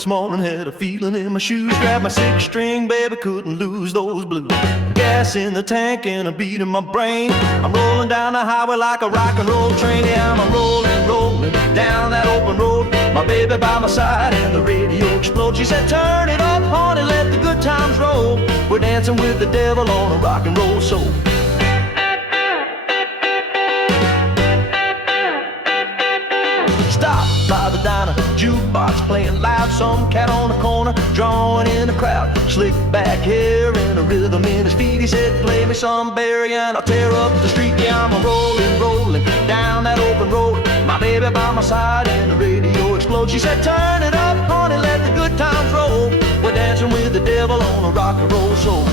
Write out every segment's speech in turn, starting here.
this morning, had a feeling in my shoes. Grabbed my six-string, baby, couldn't lose those blues. Gas in the tank and a beat in my brain. I'm rolling down the highway like a rock and roll train. Yeah, I'm rolling, rolling down that open road. My baby by my side and the radio explodes. She said, turn it up, honey, let the good times roll. We're dancing with the devil on a rock and roll soul. Stop by the diner, jukebox playing loud. Some cat on the corner drawing in the crowd. Slick back hair and a rhythm in his feet. He said, play me some Barry and I'll tear up the street. Yeah, I'm rolling, rolling down that open road. My baby by my side and the radio explodes. She said, turn it up, honey, let the good times roll. We're dancing with the devil on a rock and roll soul.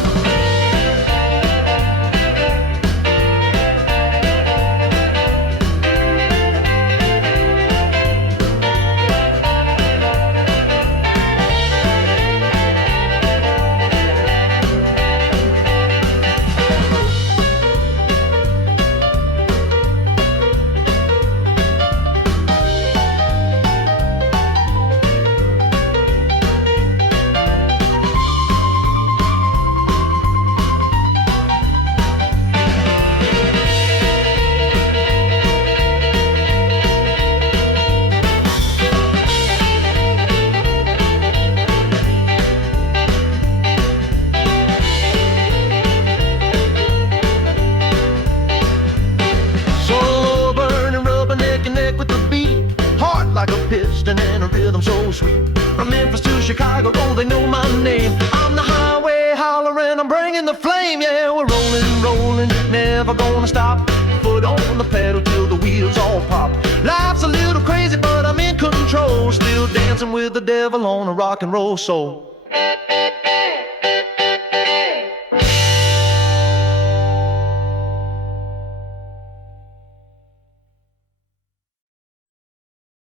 Like a piston and a rhythm so sweet. From Memphis to Chicago, oh, they know my name. I'm the highway hollering, I'm bringing the flame. Yeah, we're rolling, rolling, never gonna stop. Foot on the pedal till the wheels all pop. Life's a little crazy, but I'm in control. Still dancing with the devil on a rock and roll soul.